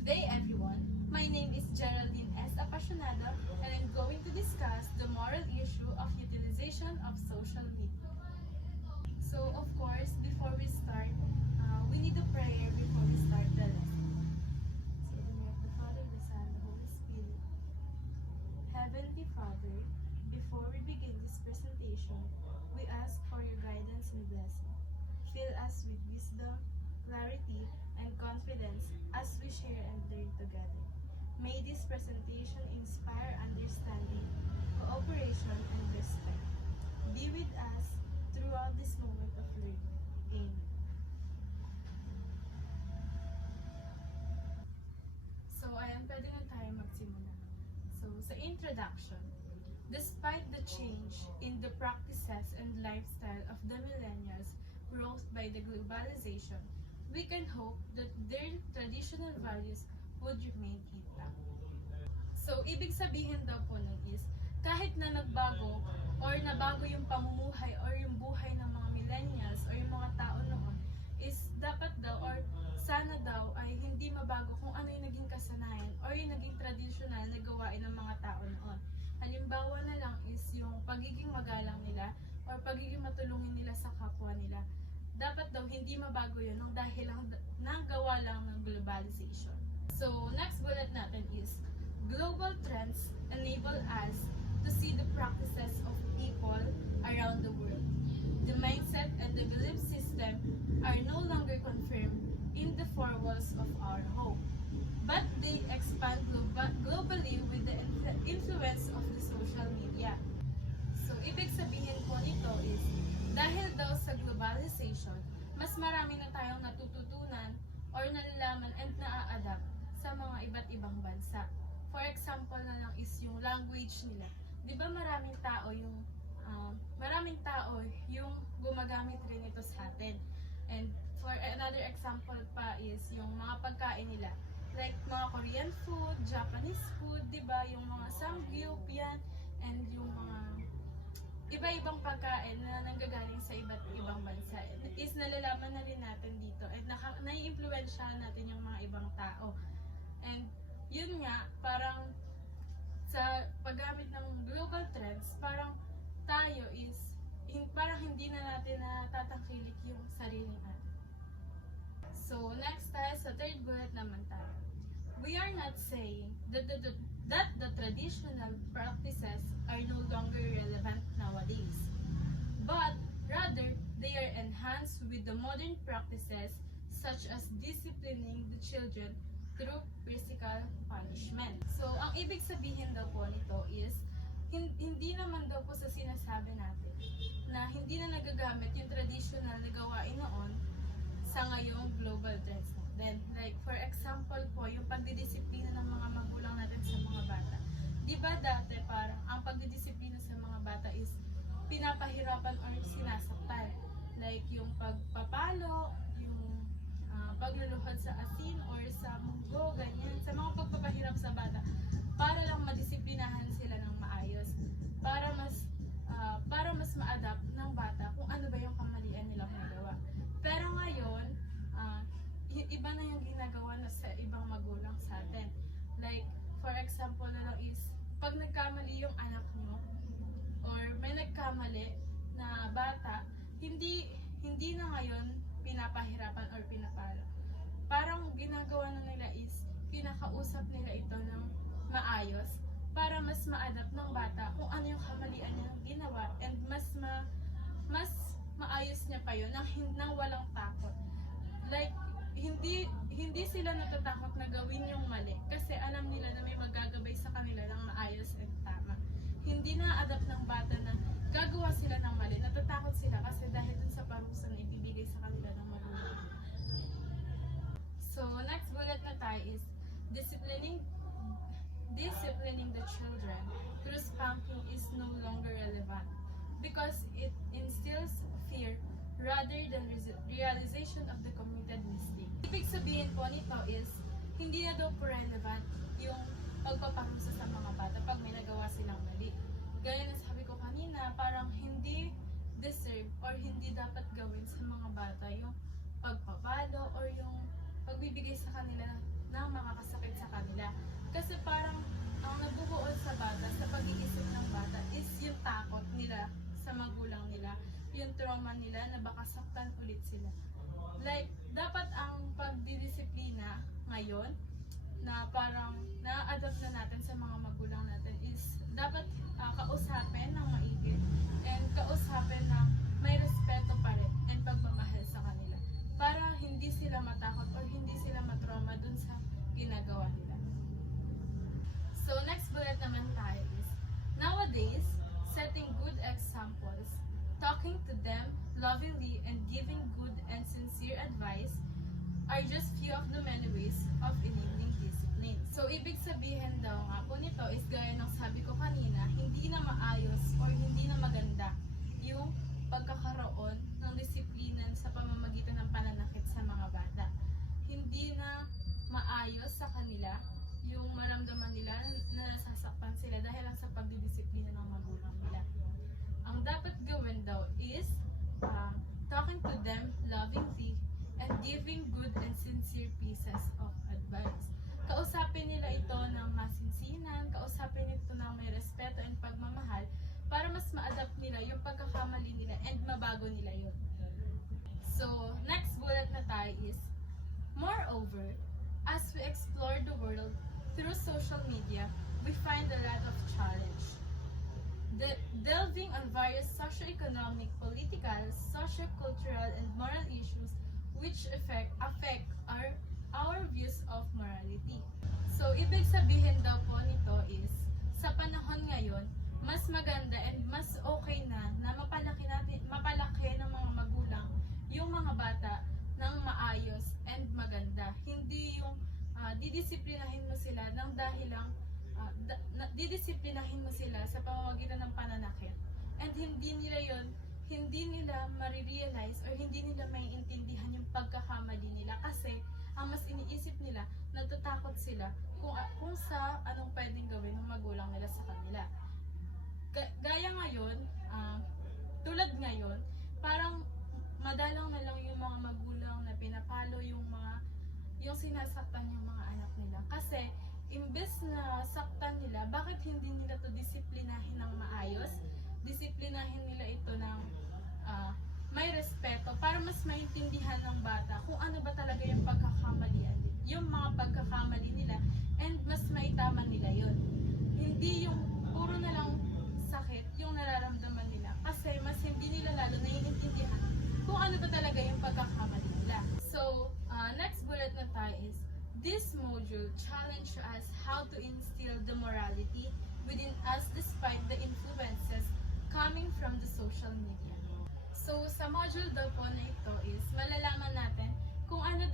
Good day, everyone. My name is Geraldine S. Apasionado, and I'm going to discuss the moral issue of utilization of social media. So, of course, before we start, we need a prayer before we start the lesson. So, in the name of the Father, the Son, and the Holy Spirit. Heavenly Father, before we begin this presentation, we ask for your guidance and blessing. Fill us with wisdom, clarity, and confidence as we share and learn together. May this presentation inspire understanding, cooperation, and respect. Be with us throughout this moment of learning. Amen. So, ayan, pwede na tayo magsimula. So, sa introduction, despite the change in the practices and lifestyle of the millennials brought by the globalization, we can hope that their traditional values would remain intact. So, ibig sabihin daw po nun is, kahit na nagbago or nabago yung pamumuhay or yung buhay ng mga millennials or yung mga tao noon, is dapat daw or sana daw ay hindi mabago kung ano yung naging kasanayan or yung naging traditional na gawain ng mga tao noon. Halimbawa na lang is yung pagiging magalang nila or pagiging matulungin nila sa kapwa nila. Dapat daw hindi mabago yun dahil lang gawa lang ng globalization. So, next bullet natin is, global trends enable us to see the practices of people around the world. The mindset and the belief system are no longer confirmed in the four walls of our home, but they expand globally with the influence of the social media. So, ibig sabihin po nito is, dahil daw sa globalization, mas marami na tayong natututunan or nalalaman and naa-adapt sa mga iba't ibang bansa. For example na lang is yung language nila. Di ba maraming tao yung gumagamit rin ito sa atin. And for another example pa is yung mga pagkain nila. Like mga Korean food, Japanese food, di ba? Yung mga samgyup yan, and yung mga iba-ibang pagkain na nanggagaling sa iba't ibang bansa is nalalaman na rin natin dito at nai-impluwensyahan natin yung mga ibang tao. And yun nga, parang sa paggamit ng global trends, parang tayo is parang hindi na natin natatangkilik yung sariling atin. So next tayo sa third bullet naman tayo. We are not saying that the traditional practices are no longer relevant nowadays, but rather they are enhanced with the modern practices such as disciplining the children through physical punishment. So, ang ibig sabihin daw po nito is, hindi naman daw po sa sinasabi natin na hindi na nagagamit yung traditional na gawain noon sa ngayong global trends. Then, like for example po, yung pagdidisiplina ng mga magulang natin sa mga bata. Di ba dati parang ang pagdidisiplina sa mga bata is pinapahirapan or sinasaktan. Like yung pagpapalo, yung pagluluhod sa asin or sa munggo, ganyan. Sa mga pagpapahirap sa bata. Para lang madisiplinahan sila ng maayos. Para mas ma-adapt ng bata kung ano ba yung kamalian nilang nagawa. Pero ngayon, iba na yung ginagawa na sa ibang magulang sa atin. Like, for example na lang is, pag nagkamali yung anak nyo, or may nagkamali na bata, hindi na ngayon pinapahirapan or pinapalo. Parang ginagawa na nila is, pinakausap nila ito ng maayos, para mas ma-adapt ng bata kung ano yung kamalian niya ginawa, and mas maayos niya pa yun nang walang takot. Like, hindi sila natatakot na gawin yung mali kasi alam nila na may magagabay sa kanila ng maayos at tama. Hindi na-adapt ng bata na gagawa sila ng mali. Natatakot sila kasi dahil dun sa parusa na ibibigay sa kanila ng magulang. So, next bullet na tayo is disciplining the children through spanking is no longer relevant because it instills fear rather than realization of the committed mistake. Ibig sabihin po nito is, hindi na daw po relevant yung pagpaparusa sa mga bata pag may nagawa silang mali. Gaya na sabi ko kanina, parang hindi deserve or hindi dapat gawin sa mga bata yung pagpapalo or yung pagbibigay sa kanila na makakasakit sa kanila. Kasi parang ang nabubuod sa bata, sa pag-iisip ng bata is yung takot nila sa magulang nila, yung trauma nila na baka saktan ulit sila. Like, dapat ang pagdidisiplina ngayon na parang na-adapt na natin sa mga magulang natin is dapat kausapin ng maigi and kausapin ng may respeto pa rin and pagmamahal sa kanila para hindi sila matakot or hindi sila matrauma dun sa ginagawa nila. So next bullet naman tayo is nowadays, setting good examples, talking to them lovingly and giving good and sincere advice are just few of the many ways of enabling discipline. So, ibig sabihin daw nga po nito is gaya ng sabi ko kanina, hindi na maayos or hindi na maganda yung pagkakaroon ng disiplinan sa pamamagitan ng pananakit sa mga bata. Hindi na maayos sa kanila yung maramdaman nila na nasasaktan sila dahil lang sa pagdidisiplina ng magulang nila. Ang dapat gawin daw is talking to them lovingly and giving good and sincere pieces of advice. Kausapin nila ito ng masinsinan, kausapin ito ng may respeto and pagmamahal para mas ma-adapt nila yung pagkakamali nila and mabago nila yun. So, next bullet na tayo is, moreover, as we explore the world through social media, we find a lot of challenge. Delving on various socio-economic, political, socio-cultural, and moral issues which affect our views of morality. So, ibig sabihin daw po nito is, sa panahon ngayon, mas maganda and mas okay na mapalaki ng mga magulang yung mga bata ng maayos and maganda. Hindi yung didisiplinahin mo sila ng dahilang didisiplinahin mo sila sa pamamagitan ng pananakit. And hindi nila marirealize or hindi nila maiintindihan yung pagkakamali nila kasi ang mas iniisip nila, natatakot sila kung sa anong pwedeng gawin ng magulang nila sa kanila. Gaya ngayon, tulad ngayon, parang madalang na lang yung mga magulang na pinapalo yung sinasaktan yung mga anak nila. Kasi imbes na saktan nila, bakit hindi nila to disiplinahin ng maayos? Disiplinahin nila ito ng may respeto para mas maintindihan ng bata kung ano ba talaga yung mga pagkakamali nila and mas maitama nila yun. Hindi yung puro na lang sakit yung nararamdaman nila kasi mas hindi nila lalo naiintindihan kung ano ba talaga yung pagkakamali nila. So, next bullet na tayo is, this module challenge us how to instill the morality within us despite the influences coming from the social media. So, sa module daw po na ito is, malalaman natin kung ano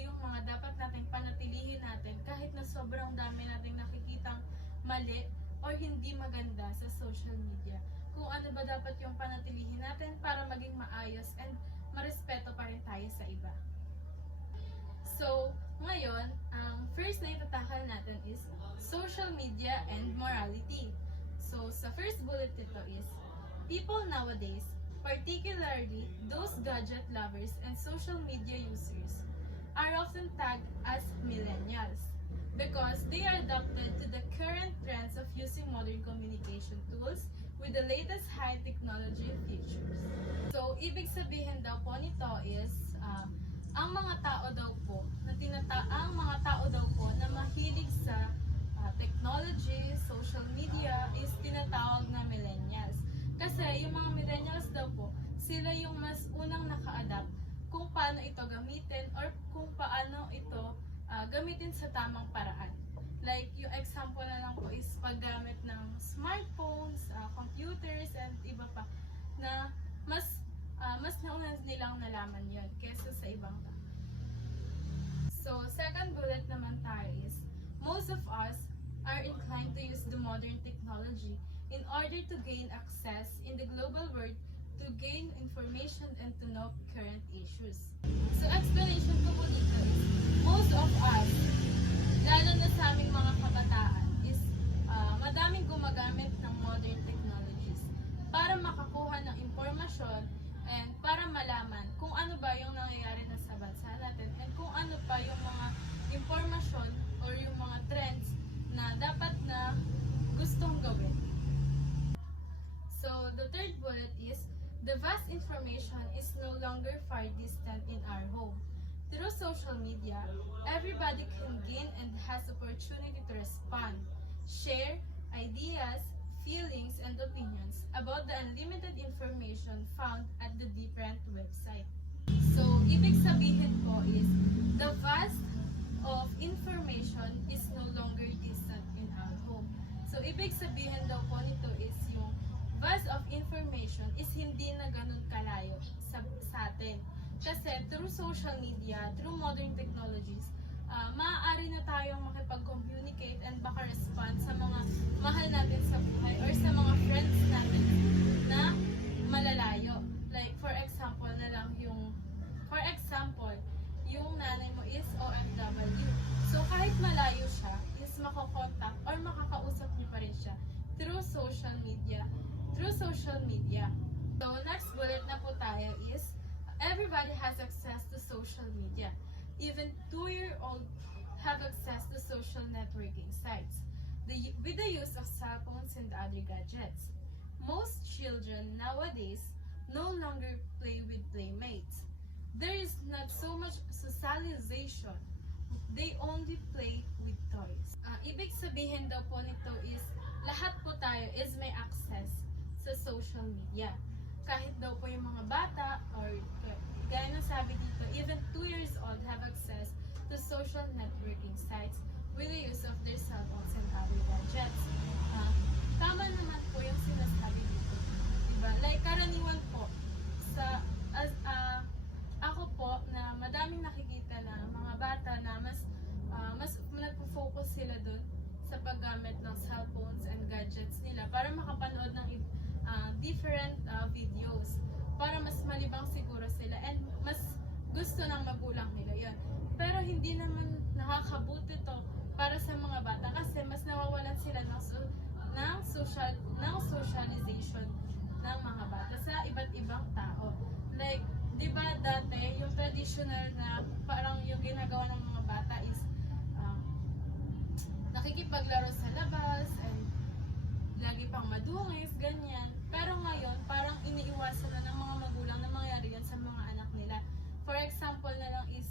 yung mga dapat nating panatilihin natin kahit na sobrang dami nating nakikitang mali or hindi maganda sa social media. Kung ano ba dapat yung panatilihin natin para maging maayos and marespeto pa rin tayo sa iba. So, ngayon, ang first na itatakal natin is social media and morality. So, sa first bullet nito is, people nowadays, particularly those gadget lovers and social media users, are often tagged as millennials because they are adapted to the current trends of using modern communication tools with the latest high technology features. So, ibig sabihin daw po nito is, ang mga tao daw po na mahilig sa technology, social media is tinatawag na millennials. Kasi yung mga millennials daw po, sila yung mas unang naka-adapt kung paano ito gamitin or kung paano ito gamitin sa tamang paraan. Like, yung example na lang po is paggamit ng smartphones, computers, and iba pa na mas nauna nilang nalaman yon kesa sa ibang tao. So, second bullet naman tayo is, most of us are inclined to use the modern technology in order to gain access in the global world, to gain information and to know current issues. So, explanation ko po dito is, most of us, lalo na sa aming mga kabataan, is madaming gumagamit ng modern technologies para makakuha ng impormasyon and para malaman kung ano ba yung nangyayari na sa bansa natin and kung ano pa yung mga third bullet is, the vast information is no longer far distant in our home. Through social media, everybody can gain and has opportunity to respond, share ideas, feelings, and opinions about the unlimited information found at the different website. So, ibig sabihin po is, the vast of information is no longer distant in our home. So, ibig sabihin daw po nito is yung vast of information is hindi na ganun kalayo sa atin. Kasi through social media, through modern technologies, maaari na tayong makipag-communicate and baka respond sa mga mahal natin sa buhay or sa mga friends natin na malalayo. Like, for example, yung nanay mo is OFW. So, kahit malayo siya, is makokontak or makakausap niyo pa rin siya through social media. So, next bullet na po tayo is, everybody has access to social media. Even 2-year-old have access to social networking sites with the use of cell phones and other gadgets. Most children nowadays no longer play with playmates. There is not so much socialization. They only play with toys. Ibig sabihin daw po nito is, lahat po tayo is may access sa social media. Kahit daw po yung mga bata or gaya ng sabi dito, even 2 years old have access to social networking sites with the use of their cell phones and other gadgets. Tama naman po yung sinasabi dito. Diba? Like, karaniwan po, ako po na madaming nakikita na mga bata na mas nagpo-focus sila dun sa paggamit ng cellphones and gadgets nila para makapanood ng different videos, para mas malibang siguro sila and mas gusto ng magulang nila yun. Pero hindi naman nakakabuti to para sa mga bata kasi mas nawawalan sila ng socialization ng mga bata sa iba't ibang tao. Like, di ba dati, yung traditional na parang yung ginagawa ng mga bata is nakikipaglaro sa labas and lagi pang madungis, ganyan. Pero ngayon, parang iniiwasan na ng mga magulang na mangyari yan sa mga anak nila. For example na lang is,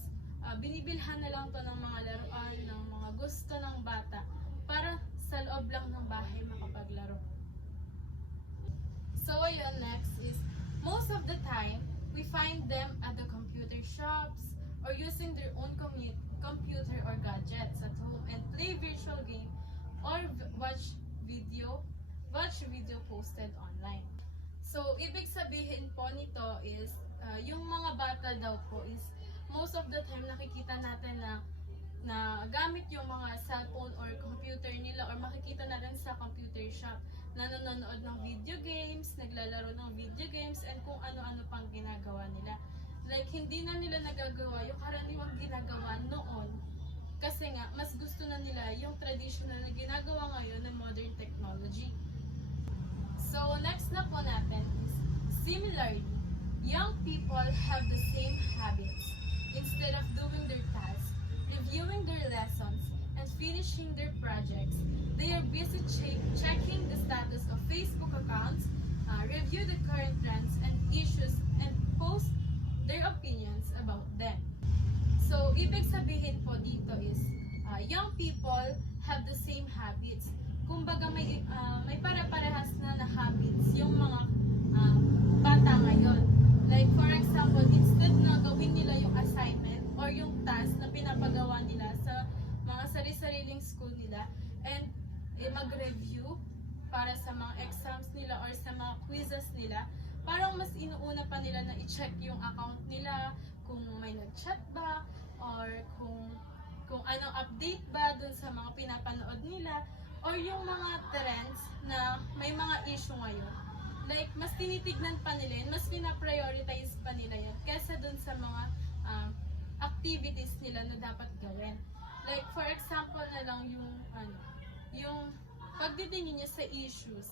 binibilhan na lang to ng mga laruan, ng mga gusto ng bata para sa loob lang ng bahay makapaglaro. So ayun, next is, most of the time, we find them at the computer shops or using their own computer or gadgets at home and play virtual game or watch video posted online. So, ibig sabihin po nito is, yung mga bata daw po is, most of the time nakikita natin na gamit yung mga cellphone or computer nila or makikita natin sa computer shop na nanonood ng video games, naglalaro ng video games, and kung ano-ano pang ginagawa nila. Like, hindi na nila nagagawa yung karaniwang ginagawa noon kasi nga, mas gusto na nila yung traditional na ginagawa ngayon ng modern technology. So, next na po natin is, similarly, young people have the same habits. Instead of doing their tasks, reviewing their lessons, and finishing their projects, they are busy checking the status of Facebook accounts, review the current trends and issues, and post their opinions about them. So, ibig sabihin po dito is, young people have the same habits. Kumbaga may pare-parehas na habits yung mga bata ngayon. Like, for example, instead na gawin nila yung assignment or yung task na pinapagawa nila sa mga sari-sariling school nila and mag-review para sa mga exams nila or sa mga quizzes nila, parang mas inuuna pa nila na i-check yung account nila, kung may nag-chat ba, or kung anong update ba dun sa mga pinapanood nila, or yung mga trends na may mga issue ngayon. Like, mas tinitignan pa nila yun, mas pina-prioritize pa nila yun kaysa dun sa mga activities nila na dapat gawin. Like, for example na lang yung pagditingin niya sa issues.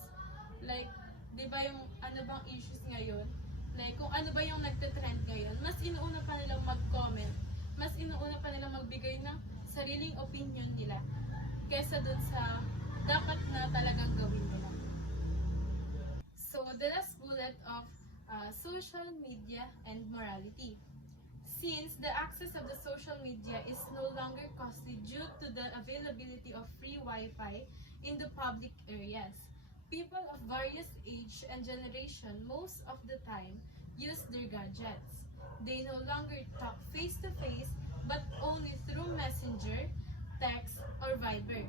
Like, di ba yung ano bang issues ngayon? Like, kung ano ba yung nagte-trend ngayon, mas inuuna pa nilang mag-comment, mas inuuna pa nilang magbigay ng sariling opinion nila kaysa dun sa dapat na talagang gawin nila. So, the last bullet of social media and morality. Since the access of the social media is no longer costly due to the availability of free Wi-Fi in the public areas, people of various age and generation most of the time use their gadgets. They no longer talk face to face but only through Messenger, text, or Viber.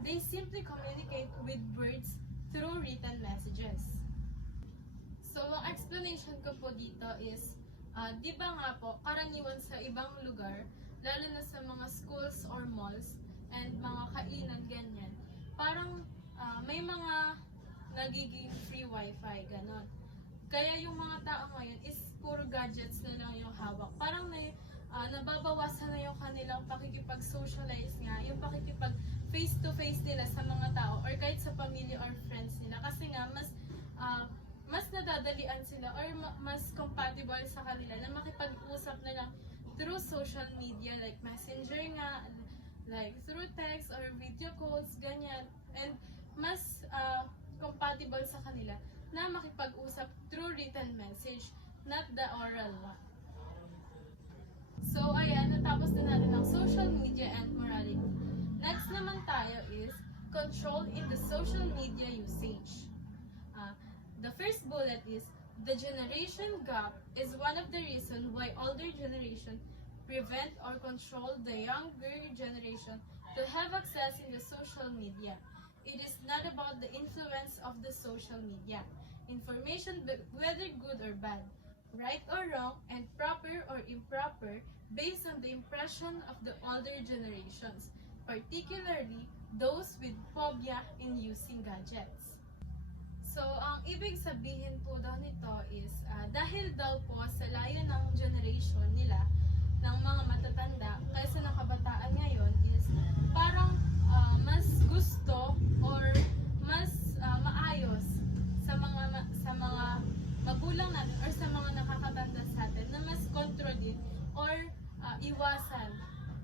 They simply communicate with words through written messages. So, ang explanation ko po dito is, di ba nga po, karaniwan sa ibang lugar, lalo na sa mga schools or malls, and mga kainan, ganyan, parang may mga nagiging free wifi, ganon. Kaya yung mga tao ngayon is puro gadgets na lang yung hawak. Parang nababawasan na yung kanilang pakikipag-socialize nga, yung pakikipag face-to-face nila sa mga tao or kahit sa pamilya or friends nila. Kasi nga, mas nadadalian sila or mas compatible sa kanila na makipag-usap na lang through social media like Messenger nga, like through text or video calls, ganyan. And mas compatible sa kanila na makipag-usap through written message, not the oral one. So, ayan, natapos na natin ang social media and morality. Next naman tayo is control in the social media usage. The first bullet is, the generation gap is one of the reasons why older generation prevent or control the younger generation to have access in the social media. It is not about the influence of the social media. Information, whether good or bad, right or wrong, and proper or improper, based on the impression of the older generations, particularly those with phobia in using gadgets. So, ang ibig sabihin po daw nito is, dahil daw po sa layo ng generation nila, ng mga matatanda, kaysa ng kabataan ngayon is, parang mas gusto or mas maayos sa mga magulang natin or sa mga nakakatanda sa atin na mas kontrolin or iwasan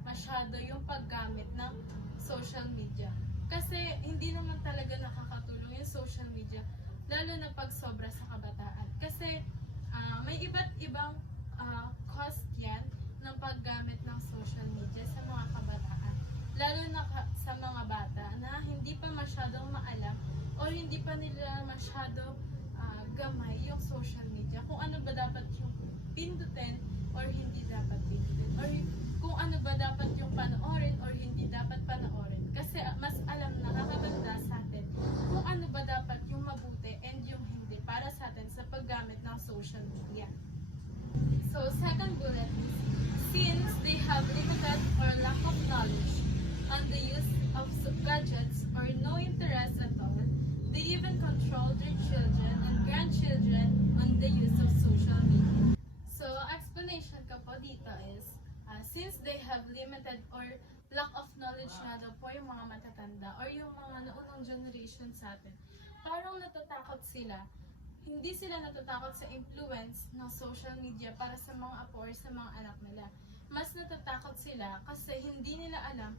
masyado yung paggamit ng social media. Kasi hindi naman talaga nakakatulong yung social media, lalo na pag sobra sa kabataan. Kasi may iba't ibang cost yan ng paggamit ng social media sa mga kabataan. Lalo na sa mga bata na hindi pa masyadong maalam o hindi pa nila masyado gamay yung social media. Kung ano ba dapat yung pindutin or hindi dapat pindutin. Or kung ano ba dapat yung panoorin or hindi dapat panoorin. Kasi mas alam na nakakatanda sa atin kung ano ba dapat yung mabuti and yung hindi para sa atin sa paggamit ng social media. So, second bullet is, since they have limited or lack of knowledge on the use of gadgets or no interest at all, they even control their children and grandchildren on the use of social media. So, explanation ko po dito is, since they have limited or lack of knowledge na daw po yung mga matatanda or yung mga naunang generation sa atin, parang natatakot sila. Hindi sila natatakot sa influence ng social media para sa mga apo or sa mga anak nila. Mas natatakot sila kasi hindi nila alam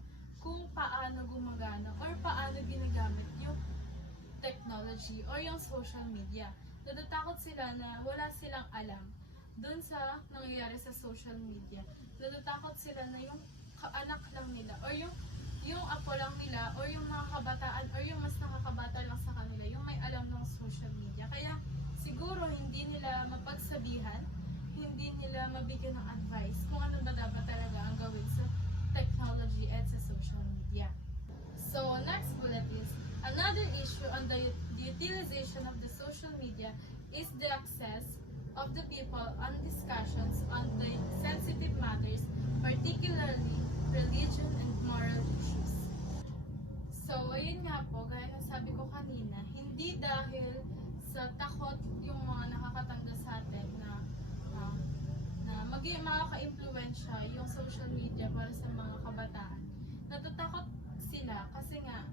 kung paano gumagana or paano ginagamit yung technology or yung social media. Natatakot sila na wala silang alam dun sa nangyayari sa social media. Natatakot sila na yung kaanak lang nila or yung apo lang nila or yung mga kabataan or yung mas nakakabata lang sa kanila yung may alam ng social media. Kaya siguro hindi nila mapagsabihan, hindi nila mabigyan ng advice kung ano ba dapat talaga ang gawin sa technology at sa social media. So, next bullet is, another issue on the utilization of the social media is the access of the people on discussions on the sensitive matters, particularly religion and moral issues. So, ayun nga po, gaya ng sabi ko kanina, hindi dahil sa takot yung mga nakakatanda sa atin na makaka-impluwensya yung social media para sa mga kabataan. Natatakot sila kasi nga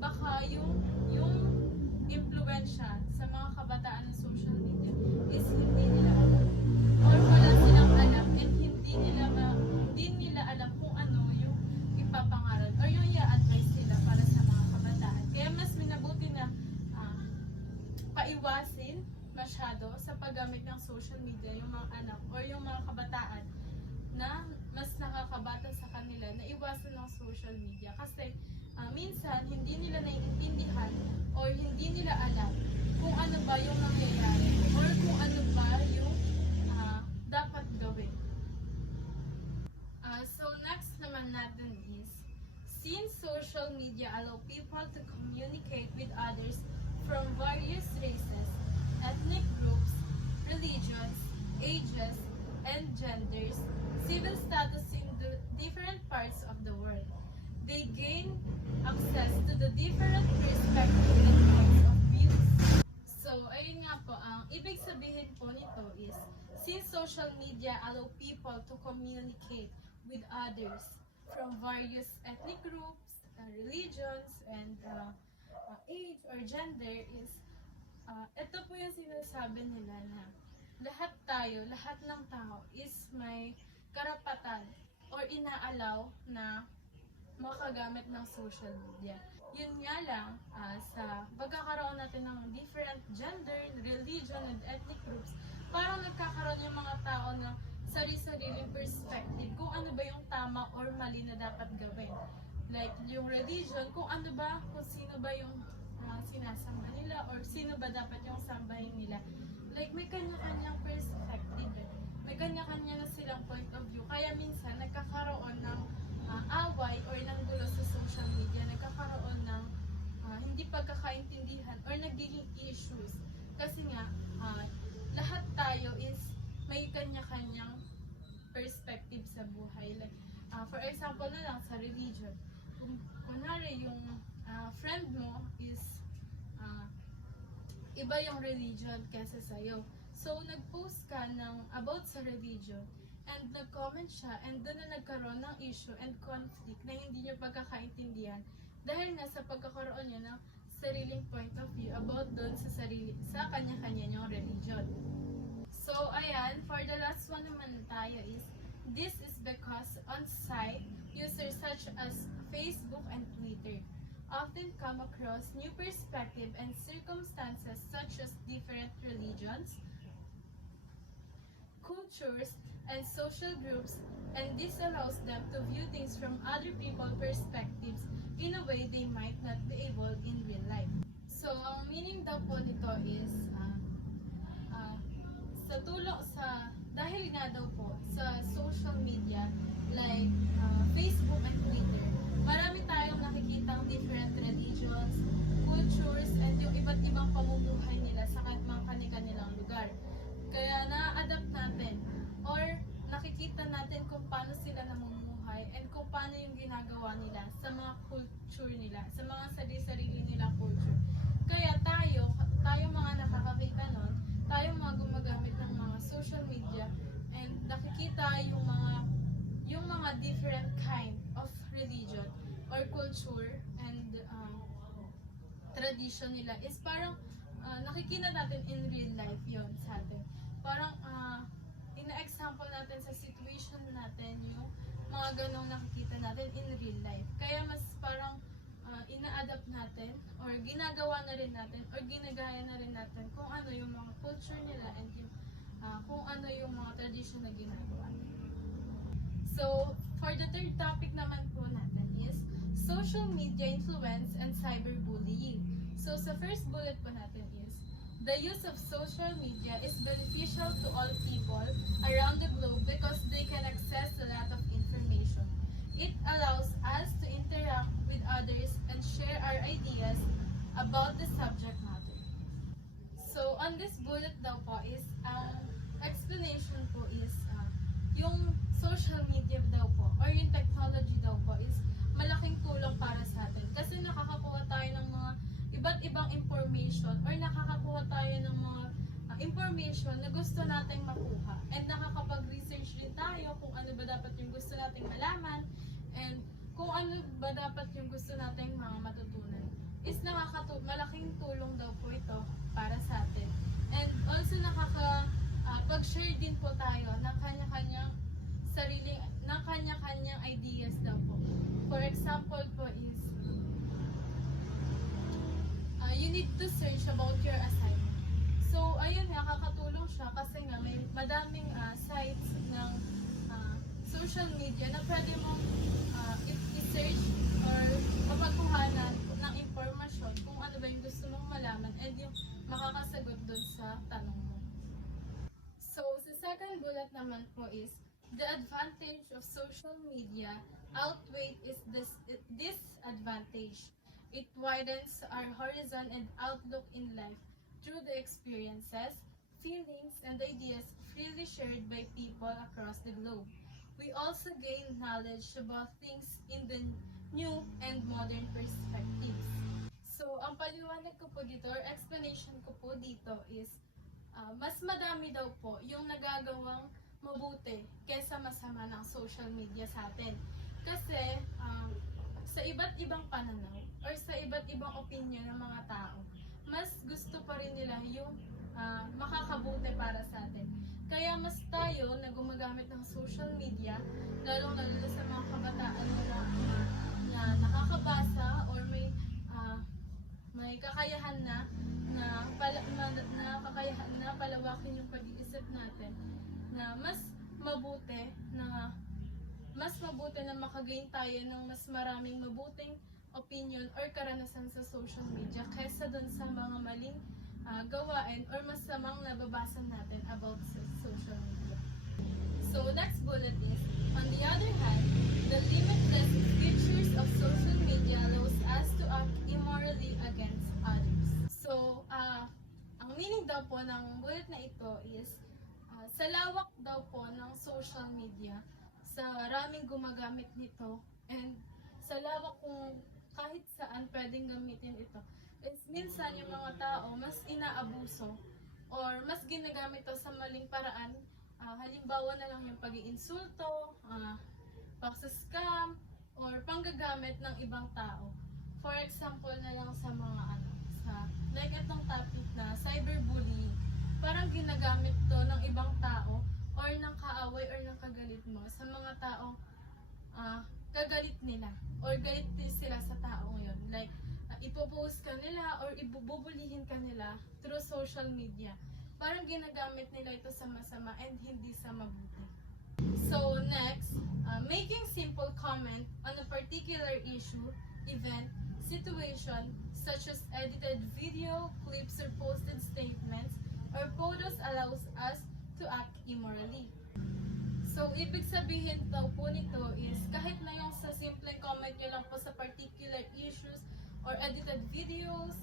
baka yung impluwensya sa mga kabataan ng social media is hindi nila alam or wala silang alam and hindi nila alam kung ano yung ipapangaral or yung i-advise nila para sa mga kabataan. Kaya mas minabuti na paiwasin makagamit ng social media yung mga anak or yung mga kabataan na mas nakakabata sa kanila na iwasan ng social media kasi minsan hindi nila naiintindihan or hindi nila alam kung ano ba yung nangyayari or kung ano ba yung dapat gawin. So next naman natin is, since social media allow people to communicate with others from various races, ethnic groups, religions, ages, and genders, civil status in the different parts of the world, they gain access to the different perspectives and points of views. So, ayun nga po, ang ibig sabihin po nito is, since social media allow people to communicate with others from various ethnic groups, religions, and age or gender is, ito po yung sinasabi nila na lahat tayo, lahat ng tao is may karapatan or inaalaw na makagamit ng social media. Yun nga lang, sa pagkakaroon natin ng different gender, religion, and ethnic groups, parang nagkakaroon yung mga tao ng sarili-sariling perspective kung ano ba yung tama or mali na dapat gawin. Like, yung religion, kung ano ba, kung sino ba yung sinasamba nila or sino ba dapat yung sambahin nila. Like, may kanya-kanyang perspective. May kanya-kanya na silang point of view. Kaya minsan, nagkakaroon ng away or ng gulo sa social media, nagkakaroon ng hindi pagkakaintindihan or nagiging issues. Kasi nga, lahat tayo is may kanya-kanyang perspective sa buhay. Like, for example na lang sa religion. Kung kunwari yung friend mo is iba yung religion kesa sa'yo. So, nag-post ka ng about sa religion and nag-comment siya and doon na nagkaroon ng issue and conflict na hindi niyo pagkakaintindihan dahil nga sa pagkakaroon niya ng sariling point of view about doon sa kanya-kanya niyong religion. So, ayan, for the last one naman tayo is, this is because on-site, users such as Facebook and Twitter often come across new perspective and circumstances such as different religions, cultures, and social groups, and this allows them to view things from other people's perspectives in a way they might not be able in real life. So, ang meaning daw po nito is, dahil nga daw po sa social media like Facebook and Twitter, marami tayong nakikitang different religions, cultures, and yung iba't ibang pamumuhay nila sa mga kanilang lugar. Kaya na-adapt natin or nakikita natin kung paano sila namumuhay and kung paano yung ginagawa nila sa mga culture nila, sa mga sarili-sarili nilang culture. Kaya tayo mga nakakakita nun, tayo mga gumagamit ng mga social media and nakikita yung mga different kind of religion or culture and tradition nila is parang nakikita natin in real life yon sa atin. Parang ina-example natin sa situation natin yung mga ganong nakikita natin in real life. Kaya mas parang ina-adapt natin or ginagawa na rin natin or ginagaya na rin natin kung ano yung mga culture nila and yung, kung ano yung mga tradition na ginagawa nila. So, for the third topic naman po natin is social media influence and cyberbullying. So, sa first bullet po natin is, the use of social media is beneficial to all people around the globe because they can access a lot of information. It allows us to interact with others and share our ideas about the subject matter. So, on this bullet daw po is, explanation po is, yung social media daw po, or yung technology daw po is, malaking tulong para sa atin. Kasi nakakakuha tayo ng mga iba't ibang information, or nakakakuha tayo ng mga information na gusto nating makuha. And nakakapag-research din tayo kung ano ba dapat yung gusto nating malaman, and kung ano ba dapat yung gusto nating mga matutunan. Is malaking tulong daw po ito para sa atin. And also pag-share din po tayo ng kanya-kanyang ideas daw po. For example po is, you need to search about your assignment. So, ayun nga, kakatulong siya kasi nga may madaming sites ng social media na pwede mong i-search or mapagkuhanan ng impormasyon kung ano ba yung gusto mong malaman and yung makakasagot dun sa tanong mo. So, sa second bullet naman po is, the advantage of social media outweigh is this disadvantage. It widens our horizon and outlook in life through the experiences, feelings, and ideas freely shared by people across the globe. We also gain knowledge about things in the new and modern perspectives. So, ang paliwanag ko po dito, or explanation ko po dito is, mas madami daw po yung nagagawang mabuti kaysa masama ng social media sa atin. Kasi, sa iba't ibang pananaw or sa iba't ibang opinion ng mga tao, mas gusto pa rin nila yung makakabuti para sa atin. Kaya mas tayo na gumagamit ng social media, lalong-lalo sa mga kabataan na nakakabasa or may kakayahan na kakayahan na palawakin yung pag-iisip natin, na mas mabuti na makagain tayo ng mas maraming mabuting opinion or karanasan sa social media kaysa dun sa mga maling gawain or masamang nababasa natin about sa social media. So, next bullet is, on the other hand, the limitless features of social media allows us to act immorally against others. So, ang meaning daw po ng bullet na ito is, sa lawak daw po ng social media, sa maraming gumagamit nito, and sa lawak kung kahit saan pwedeng gamitin ito, is minsan yung mga tao mas inaabuso or mas ginagamit ito sa maling paraan. Halimbawa na lang yung pag-iinsulto, pag-scam, or panggagamit ng ibang tao. For example na lang sa mga like itong topic na cyberbullying, parang ginagamit to ng ibang tao or ng kaaway or ng kagalit mo sa mga taong kagalit nila or galit sila sa taong yun. Like, ipopost ka nila or ibububulihin ka nila through social media. Parang ginagamit nila ito sa masama and hindi sa mabuti. So next, making simple comment on a particular issue, event, situation, such as edited video, clips or posted statements, or photos allows us to act immorally. So, ibig sabihin daw po nito is, kahit na yung sa simple comment nyo lang po sa particular issues or edited videos,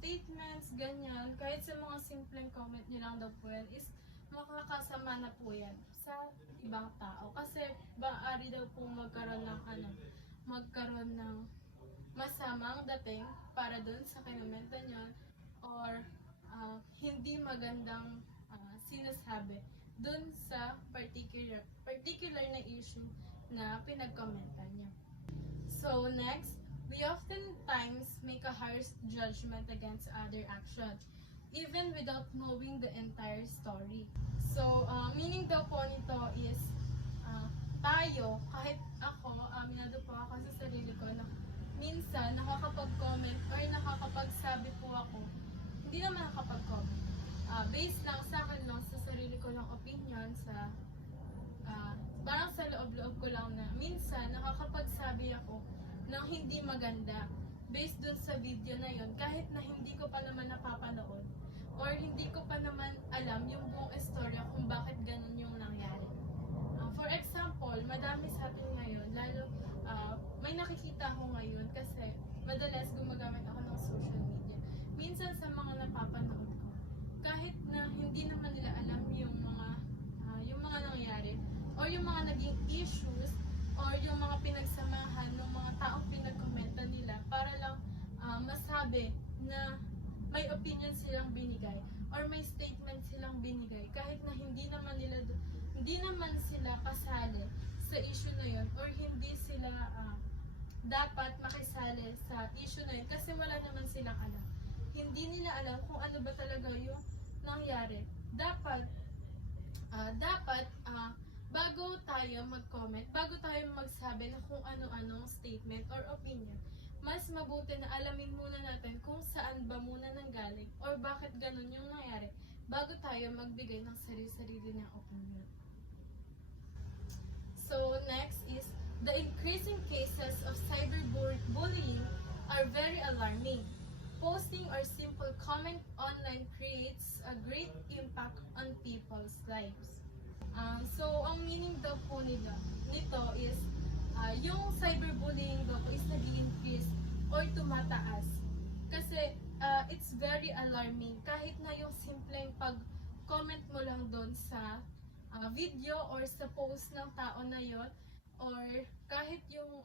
statements, ganyan, kahit sa mga simpleng comment nyo lang daw po yan, is makakasama na po yan sa ibang tao. Kasi, maaari daw po magkaroon ng masamang dating para dun sa kinumenta nyo or hindi magandang sinasabi dun sa particular na issue na pinag-commentan nyo. So next, we oftentimes make a harsh judgment against other action, even without knowing the entire story. So, meaning daw po nito is, tayo, kahit ako, aminado po ako sa sarili ko na minsan nakakapag-comment or nakakapagsabi po ako, hindi naman nakakapag-comment. Based lang sa akin lang, sa sarili ko ng opinion, parang sa loob-loob ko lang na minsan nakakapagsabi ako ng hindi maganda based dun sa video na yon, kahit na hindi ko pa naman napapanood or hindi ko pa naman alam yung buong istorya kung bakit ganun yung nangyari. For example, madami sa atin ngayon, lalo may nakikita ako ngayon kasi madalas gumagamit ako ng social media. Minsan sa mga napapanood ko, kahit na hindi naman nila alam yung mga nangyari or yung mga naging issues or yung mga pinagsamahan ng mga taong pinagkomenta nila para lang masabi na may opinion silang binigay or may statement silang binigay kahit na hindi naman sila kasali sa issue na yun or hindi sila dapat makisali sa issue na yun kasi wala naman silang alam. Hindi nila alam kung ano ba talaga yung nangyari. Dapat bago tayo mag-comment, bago tayo magsabi na kung ano-anong statement or opinion, mas mabuti na alamin muna natin kung saan ba muna nanggaling or bakit ganun yung nangyari bago tayo magbigay ng sarili-sarili niyang opinion. So next is, the increasing cases of cyberbullying are very alarming. Posting or simple comment online creates a great impact on people's lives. So ang meaning daw po nito is, yung cyberbullying daw po is nag-increase or tumataas. Kasi it's very alarming. Kahit na yung simpleng pag-comment mo lang doon sa video or sa post ng tao na yon, or kahit yung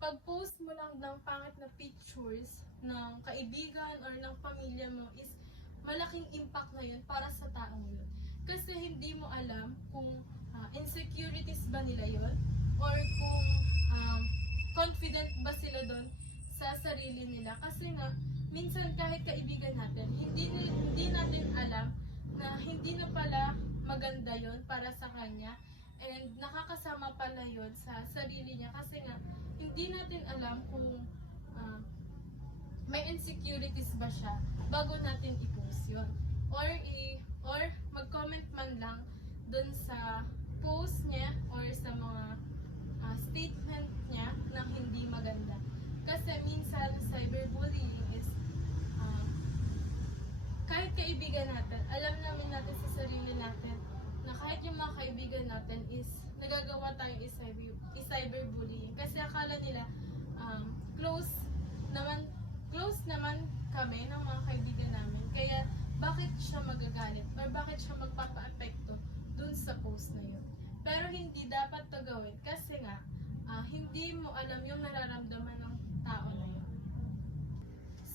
pag-post mo lang ng pangit na pictures ng kaibigan or ng pamilya mo, is malaking impact na yun para sa taong yun. Kasi hindi mo alam kung insecurities ba nila yon, or kung confident ba sila doon sa sarili nila. Kasi nga, minsan kahit kaibigan natin, hindi natin alam na hindi na pala maganda yon para sa kanya, and nakakasama pala yon sa sarili niya. Kasi nga, hindi natin alam kung may insecurities ba siya bago natin i-post yun. Or mag-comment man lang dun sa post niya or sa mga statement niya na hindi maganda. Kasi minsan cyberbullying is kahit kaibigan natin, alam namin natin sa sarili natin na kahit yung mga kaibigan natin is nagagawa tayong i-cyberbullying. Kasi akala nila close naman kami ng mga kaibigan namin. Kaya bakit siya magagalit or bakit siya magpapa-apekto dun sa post na yun. Pero hindi dapat to gawin kasi nga hindi mo alam yung nararamdaman ng tao na yun.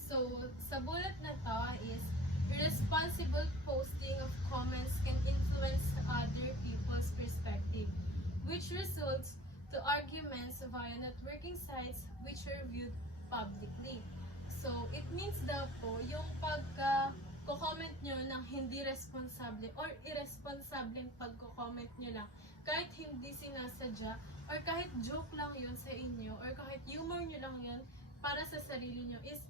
So, sa bullet na to is, irresponsible posting of comments can influence other people's perspective, which results to arguments via networking sites which are viewed publicly. So, it means daw po, yung pagko-comment nyo ng hindi responsable or irresponsableng pagko-comment nyo lang, kahit hindi sinasadya, or kahit joke lang yun sa inyo, or kahit humor nyo lang yun para sa sarili nyo, is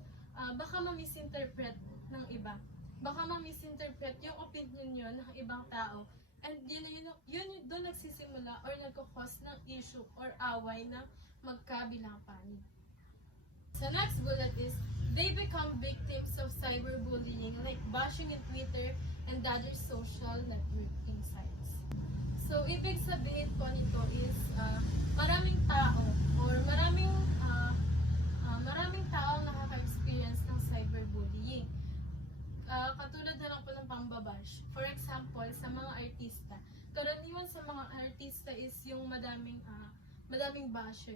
baka ma-misinterpret ng iba. Baka ma-misinterpret yung opinion nyo ng ibang tao. And yun doon nagsisimula or nagkakos ng issue or away na magkabilang panig. So next bullet is, they become victims of cyberbullying like bashing in Twitter and other social networking sites. So ibig sabihin po nito is, maraming tao or maraming tao nakaka-experience ng cyberbullying. Katulad na lang po ng pambabash. For example, sa mga artista. Karaniwan sa mga artista is yung madaming basher.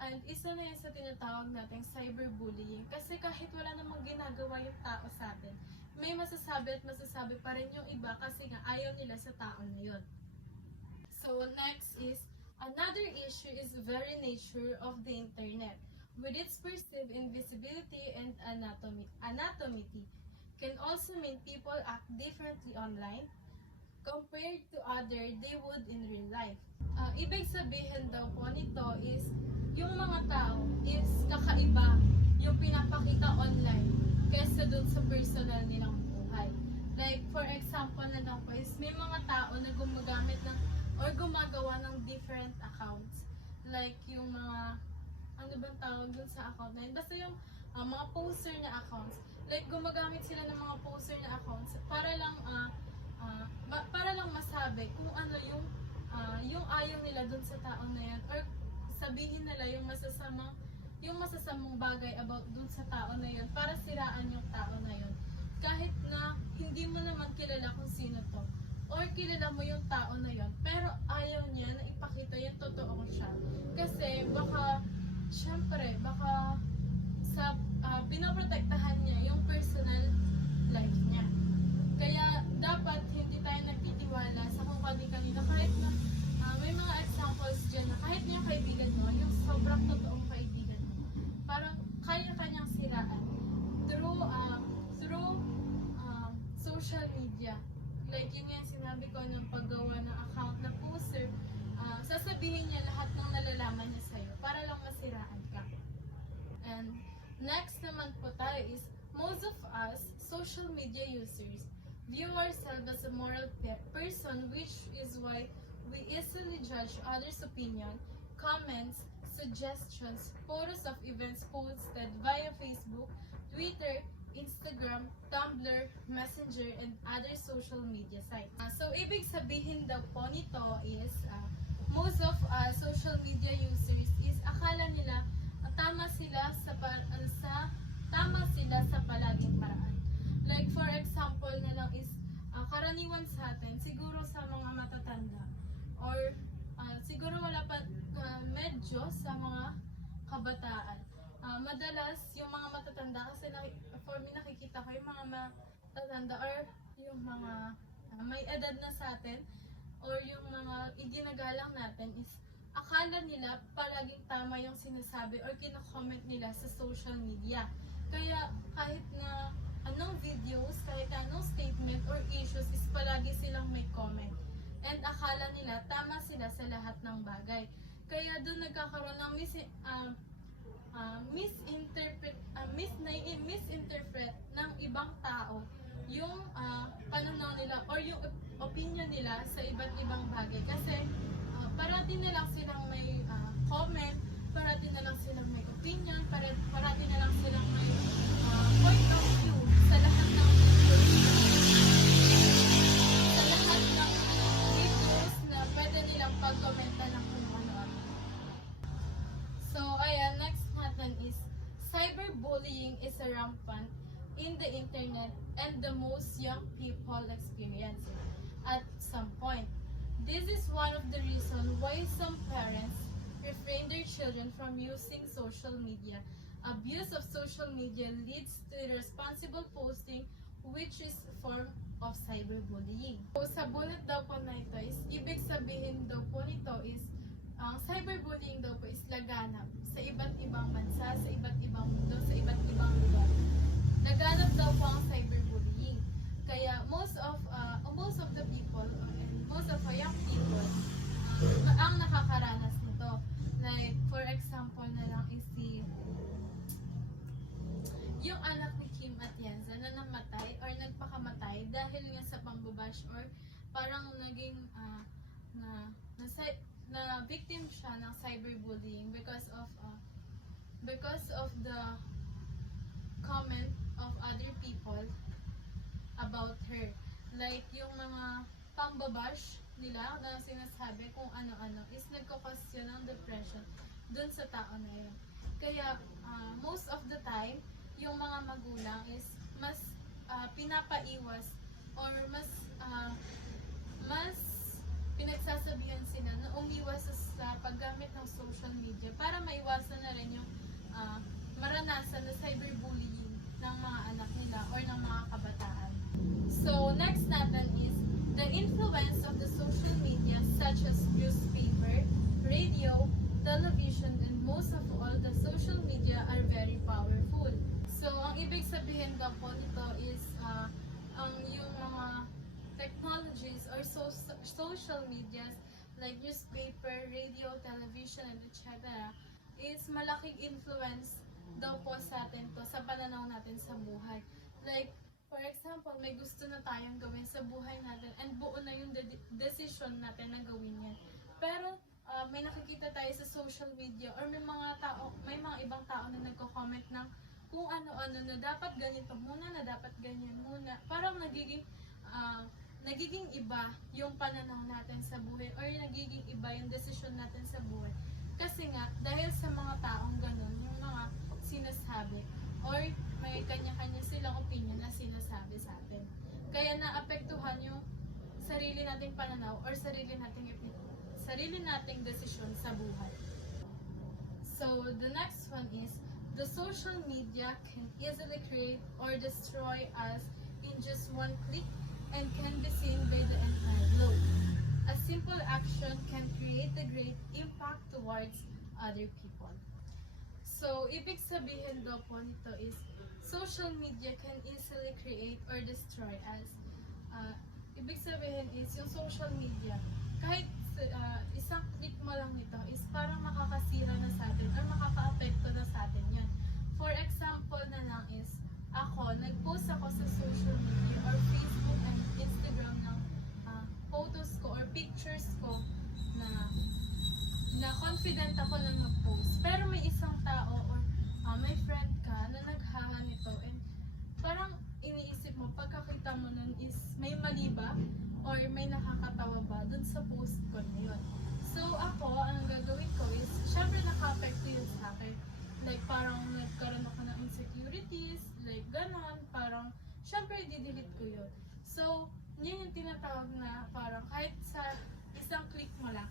And isa na yan sa tinatawag nating cyberbullying. Kasi kahit wala namang ginagawa yung tao sa atin, may masasabi at masasabi pa rin yung iba kasi nga ayaw nila sa tao na yun. So next is, another issue is the very nature of the internet. With its perceived invisibility and anonymity, can also mean people act differently online compared to other they would in real life. Ibig sabihin daw po nito is, yung mga tao is kakaiba yung pinapakita online kaysa dun sa personal nilang buhay. Like, for example na lang po is, may mga tao na gumagamit ng or gumagawa ng different accounts. Like, yung mga, ano bang tawag dun sa account na yun? Basta yung mga poster na accounts. Like, gumagamit sila ng mga poster na accounts para lang masabi kung ano yung ayaw nila dun sa tao na yan, or sabihin nila yung masasamang bagay about dun sa tao na yun para siraan yung tao na yun. Kahit na hindi mo naman kilala kung sino to, or kilala mo yung tao na yun, pero ayaw niya na ipakita yung totoong siya. Kasi baka sa pinoprotektahan niya yung personal life niya. Kaya dapat hindi tayo nagtitiwala sa kung kani-kanino, kahit na may mga examples dyan na kahit yung kaibigan mo, yung sobrang totoong kaibigan mo, parang kanya-kanyang siraan through social media. Like yun yung sinabi ko ng paggawa ng account na poster, sasabihin niya lahat ng nalalaman niya sa'yo para lang masiraan ka. And next naman po tayo is, most of us, social media users, view ourselves as a moral person, which is why we easily judge others' opinion, comments, suggestions, photos of events posted via Facebook, Twitter, Instagram, Tumblr, Messenger, and other social media sites. So, ibig sabihin daw po nito is, most of social media users is akala nila tama sila sa palaging paraan. Like for example na lang is, karaniwan sa atin, siguro sa mga matatanda, or siguro wala pa medyo sa mga kabataan. Madalas yung mga matatanda, kasi for me nakikita ko yung mga matatanda or yung mga may edad na sa atin, or yung mga iginagalang natin is akala nila palaging tama yung sinasabi or kino-comment nila sa social media. Kaya kahit na anong videos, kahit anong statement or issues is palagi silang may comment. And akala nila tama sila sa lahat ng bagay. Kaya doon nagkakaroon ng misinterpret ng ibang tao yung pananaw nila or yung opinion nila sa iba't ibang bagay. Kasi parati na lang silang may comment, parati na lang silang may opinion, parati na lang silang may point of view sa lahat ng videos na pwede nilang pag-komenta ng kung ano-ano. So, ayan, next natin is, cyberbullying is a rampant in the internet and the most young people experience it at some point. This is one of the reasons why some parents refrain their children from using social media. Abuse of social media leads to irresponsible posting, which is a form of cyberbullying. So, sa bullet daw po na ito is, ibig sabihin daw po nito is, ang cyberbullying daw po is laganap sa iba't ibang bansa, sa iba't ibang mundo, sa iba't ibang lugar. Laganap daw po ang cyberbullying. Kaya most of the people, most of the young people, ang nakakaranas nito. Like, for example na lang is yung anak ni Kim Atienza na namatay or nagpakamatay dahil nga sa pambabash or parang naging na victim siya ng cyberbullying because of the comment of other people about her. Like, yung mga pambabash nila na sinasabi kung ano-ano is nagkakos yun ng depression dun sa tao na yun. Kaya, most of the time, yung mga magulang is mas pinapaiwas or mas pinagsasabihan sila na umiwas sa paggamit ng social media para maiwasan na rin yung maranasan na cyberbullying ng mga anak nila or ng mga kabataan. So, next natin is the influence of the social media such as newspaper, radio, television, and most of all, the social media are very powerful. So, ang ibig sabihin daw po nito is ang yung mga technologies or social medias like newspaper, radio, television, and etc. is malaking influence daw po sa atin to, sa pananaw natin sa buhay. Like, for example, may gusto na tayong gawin sa buhay natin and buo na yung decision natin na gawin yan. Pero, may nakikita tayo sa social media or may mga ibang tao na nagko-comment ng kung ano-ano na dapat ganito muna, na dapat ganyan muna. Parang nagiging iba yung pananaw natin sa buhay or nagiging iba yung desisyon natin sa buhay. Kasi nga, dahil sa mga taong ganun, yung mga sinasabi or may kanya-kanya silang opinion na sinasabi sa atin. Kaya naapektuhan yung sarili nating pananaw or sarili nating desisyon sa buhay. So, the next one is, the social media can easily create or destroy us in just one click and can be seen by the entire globe. A simple action can create a great impact towards other people. So, ibig sabihin daw po nito is, social media can easily create or destroy us. Ibig sabihin is, yung social media, kahit isang click mo lang nito is parang makakasira na sa atin or makaka-apekto na sa atin yan. pictures ko na confident ako na mag-post. Pero may isang tao or may friend ka na naghaha nito and parang iniisip mo, pagkakita mo nun is may mali ba or may nakakatawa ba dun sa post ko na yun. So ako, ang gagawin ko is, syempre naka-affect yun sa akin. Like parang nagkaroon ako ng insecurities, like ganon, parang syempre i-delete ko yun. So, yun yung tinatawag na parang kahit sa isang click mo lang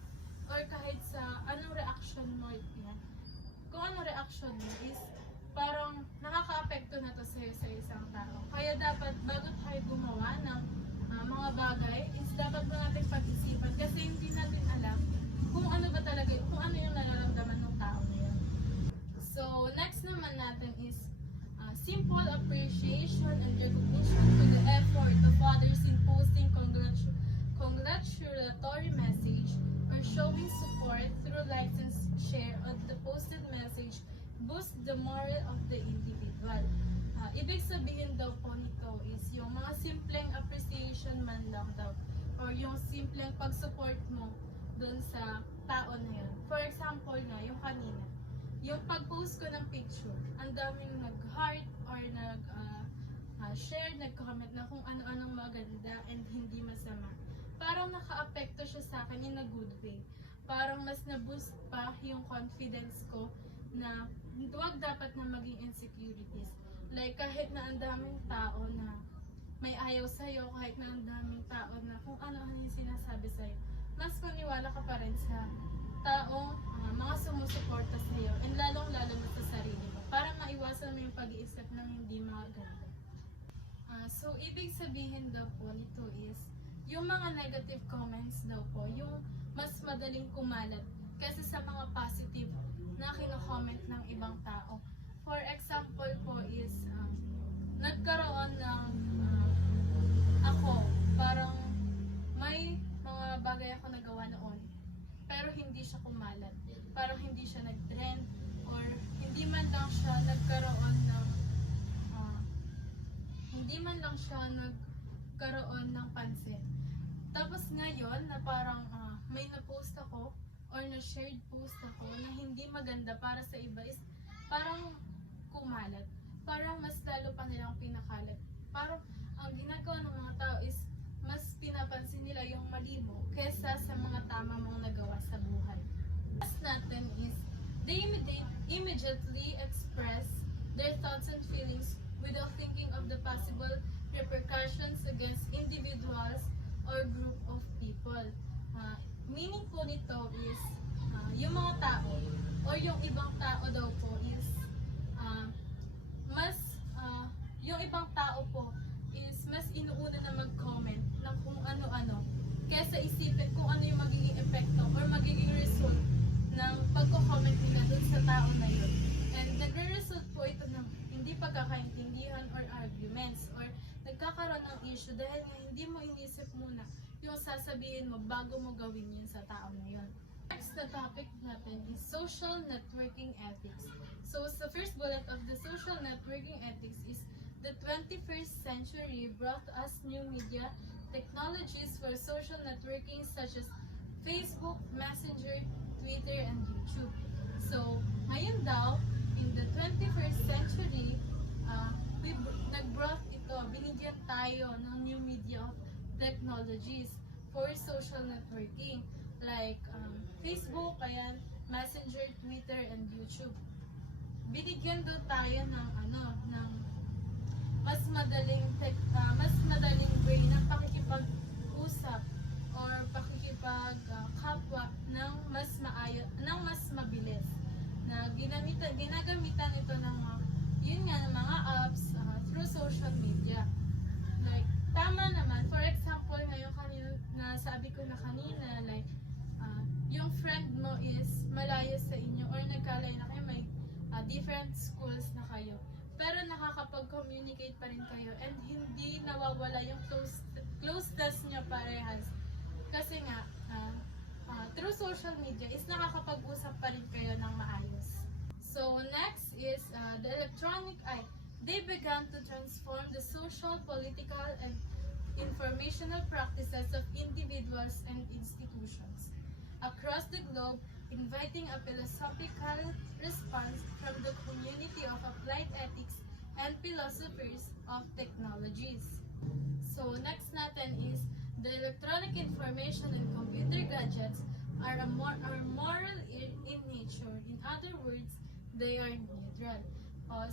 or kahit sa anong reaction mo yan. Kung anong reaction mo is parang nakaka-apekto na to sa isang tao. Kaya dapat bago tayo gumawa ng mga bagay is dapat mo natin pag-isipan kasi hindi natin alam kung ano ba talaga, kung ano yung nararamdaman ng tao na yun. So, next naman natin is simple appreciation and recognition to the effort of others in posting congratulatory message or showing support through likes and share of the posted message boost the moral of the individual. Ibig sabihin daw po nito is yung mga simpleng appreciation man lang daw or yung simpleng pag-support mo dun sa tao na yun. For example nga, yung kanina, yung pag-post ko ng picture, ang daming nag-heart or nag-share, nag-comment na kung ano-anong maganda and hindi masama. Parang naka-apekto siya sa akin in a good way. Parang mas na-boost pa yung confidence ko na huwag dapat na maging insecurities. Like kahit na ang daming tao na may ayaw sa'yo, kahit na ang daming tao na kung ano-ano yung sinasabi sa'yo, mas maniwala ka pa rin sa taong mga sumusuporta sa iyo and lalong-lalo na sa sarili mo para maiwasan mo yung pag-iisip ng hindi maganda. So, ibig sabihin daw po nito is yung mga negative comments daw po, yung mas madaling kumalat kasi sa mga positive na kino-comment ng ibang tao. For example po is nagkaroon ng ako, parang may mga bagay ako nagawa noon pero hindi siya kumalat. Parang hindi siya nag-trend or hindi man lang siya nagkaroon ng pansin. Tapos ngayon na parang may na-post ako or na-shared post ako na hindi maganda para sa iba is parang kumalat. Parang mas lalo pa nilang pinakalat. Parang ang ginagawa ng mga tao is mas pinapansin nila yung mali mo kesa sa mga tama mong nagawa sa buhay. Last natin is, they immediately express their thoughts and feelings without thinking of the possible repercussions against individuals or group of people. Meaning po nito is, yung mga tao or yung ibang tao daw po is, yung ibang tao po is mas inuuna na mag-comment ng kung ano-ano kesa isipin kung ano yung magiging epekto or magiging result ng pagko-comment nila dun sa tao na yun. And nagre-result po ito ng hindi pagkakaintindihan or arguments or nagkakaroon ng issue dahil nga hindi mo inisip muna yung sasabihin mo bago mo gawin yun sa tao na yun. Next na topic natin is social networking ethics. So the first bullet of the social networking ethics is the 21st century brought us new media technologies for social networking such as Facebook, Messenger, Twitter, and YouTube. So, ngayon daw, in the 21st century, nag-brought ito, binigyan tayo ng new media technologies for social networking like Facebook, ayan, Messenger, Twitter, and YouTube. Binigyan daw tayo ng mas madaling way ng pakikipag-usap or pakikipag-kapwa ng mas mabilis na ginagamitan ito ng mga apps through social media. Like, tama naman, for example, ngayon kanina, nasabi ko na kanina, like, yung friend mo is malayo sa inyo or nagkalay na kayo, may different schools na kayo. Pero nakakapag-communicate pa rin kayo and hindi nawawala yung closeness nyo parehas. Kasi nga, through social media is nakakapag-usap pa rin kayo ng maayos. So next is they began to transform the social, political, and informational practices of individuals and institutions across the globe, inviting a philosophical response from the community of applied ethics and philosophers of technologies. So next natin is the electronic information and computer gadgets are moral in nature. In other words, they are neutral.